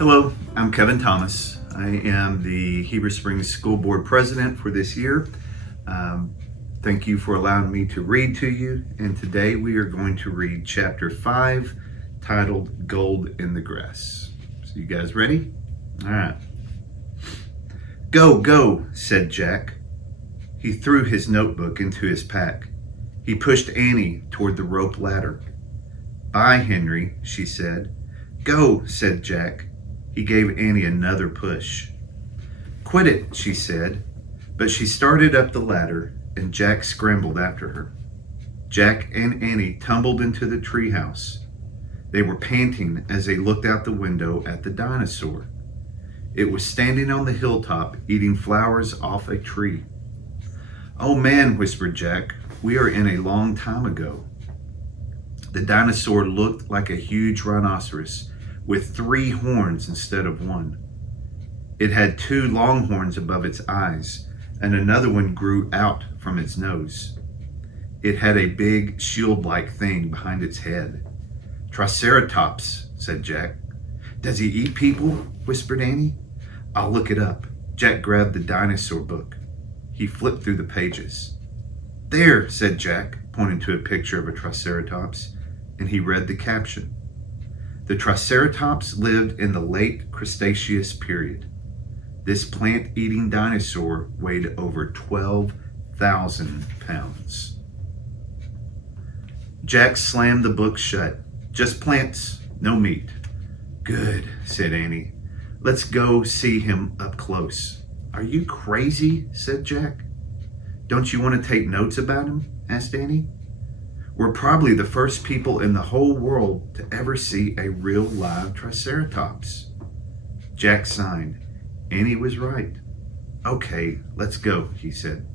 Hello, I'm Kevin Thomas. I am the Heber Springs School Board President for this year. Thank you for allowing me to read to you, and today we are going to read Chapter 5, titled Gold in the Grass. So you guys ready? All right. Go, go, said Jack. He threw his notebook into his pack. He pushed Annie toward the rope ladder. Bye, Henry, she said. Go, said Jack. He gave Annie another push. Quit it, she said, but she started up the ladder and Jack scrambled after her. Jack and Annie tumbled into the treehouse. They were panting as they looked out the window at the dinosaur. It was standing on the hilltop eating flowers off a tree. Oh man, whispered Jack, we are in a long time ago. The dinosaur looked like a huge rhinoceros with 3 horns instead of 1. It had 2 long horns above its eyes, and another one grew out from its nose. It had a big shield-like thing behind its head. Triceratops, said Jack. Does he eat people? Whispered Annie. I'll look it up. Jack grabbed the dinosaur book. He flipped through the pages. There, said Jack, pointing to a picture of a Triceratops, and he read the caption. The Triceratops lived in the late Cretaceous period. This plant-eating dinosaur weighed over 12,000 pounds. Jack slammed the book shut. Just plants, no meat. Good, said Annie. Let's go see him up close. Are you crazy? Said Jack. Don't you want to take notes about him? Asked Annie. We're probably the first people in the whole world to ever see a real live Triceratops. Jack signed. Annie was right. Okay, let's go, he said.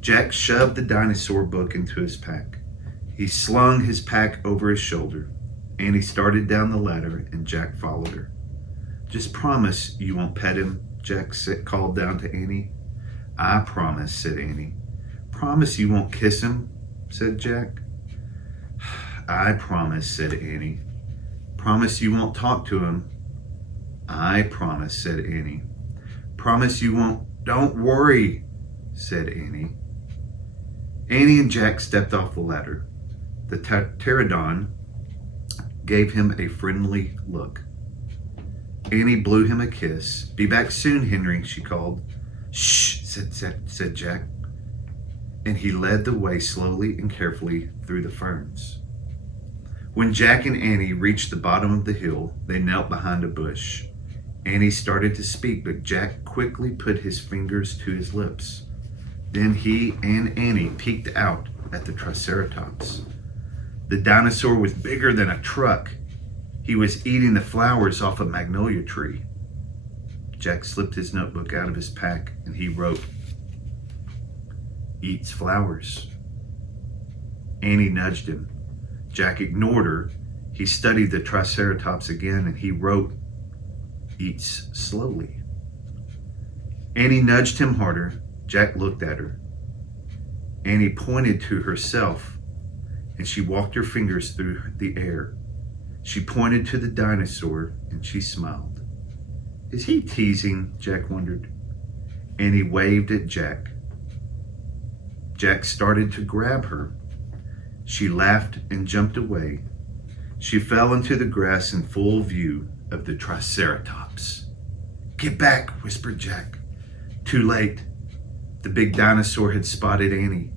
Jack shoved the dinosaur book into his pack. He slung his pack over his shoulder. Annie started down the ladder and Jack followed her. Just promise you won't pet him, Jack called down to Annie. I promise, said Annie. Promise you won't kiss him, said Jack. I promise, said Annie. Promise you won't talk to him. I promise, said Annie. Promise you won't. Don't worry, said Annie. Annie and Jack stepped off the ladder. The pterodon gave him a friendly look. Annie blew him a kiss. Be back soon, Henry, she called. Shh, said Jack. And he led the way slowly and carefully through the ferns. When Jack and Annie reached the bottom of the hill, they knelt behind a bush. Annie started to speak, but Jack quickly put his fingers to his lips. Then he and Annie peeked out at the Triceratops. The dinosaur was bigger than a truck. He was eating the flowers off a magnolia tree. Jack slipped his notebook out of his pack and he wrote, Eats flowers. Annie nudged him. Jack ignored her. He studied the Triceratops again and he wrote, Eats slowly. Annie nudged him harder. Jack looked at her. Annie pointed to herself and she walked her fingers through the air. She pointed to the dinosaur and she smiled. Is he teasing? Jack wondered. Annie waved at Jack. Jack started to grab her. She laughed and jumped away. She fell into the grass in full view of the Triceratops. Get back, whispered Jack. Too late. The big dinosaur had spotted Annie.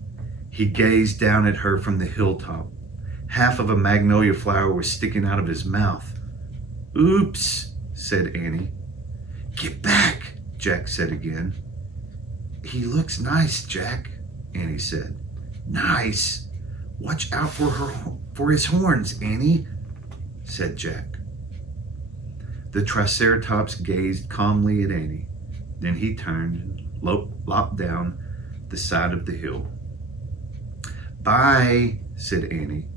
He gazed down at her from the hilltop. Half of a magnolia flower was sticking out of his mouth. Oops, said Annie. Get back, Jack said again. He looks nice, Jack, Annie said. Nice? Watch out for his horns, Annie, said Jack. The Triceratops gazed calmly at Annie. Then he turned and lopped down the side of the hill. Bye, said Annie.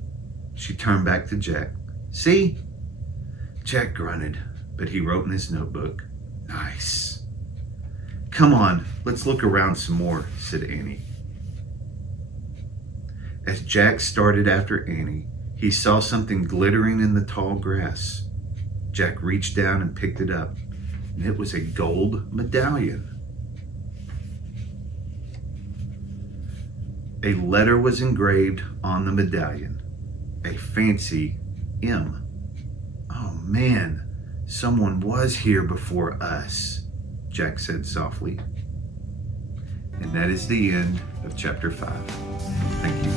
She turned back to Jack. See? Jack grunted, but he wrote in his notebook, Nice. Come on, let's look around some more, said Annie. As Jack started after Annie, he saw something glittering in the tall grass. Jack reached down and picked it up, and it was a gold medallion. A letter was engraved on the medallion, a fancy M. Oh man, someone was here before us, Jack said softly. And that is the end of chapter 5. Thank you.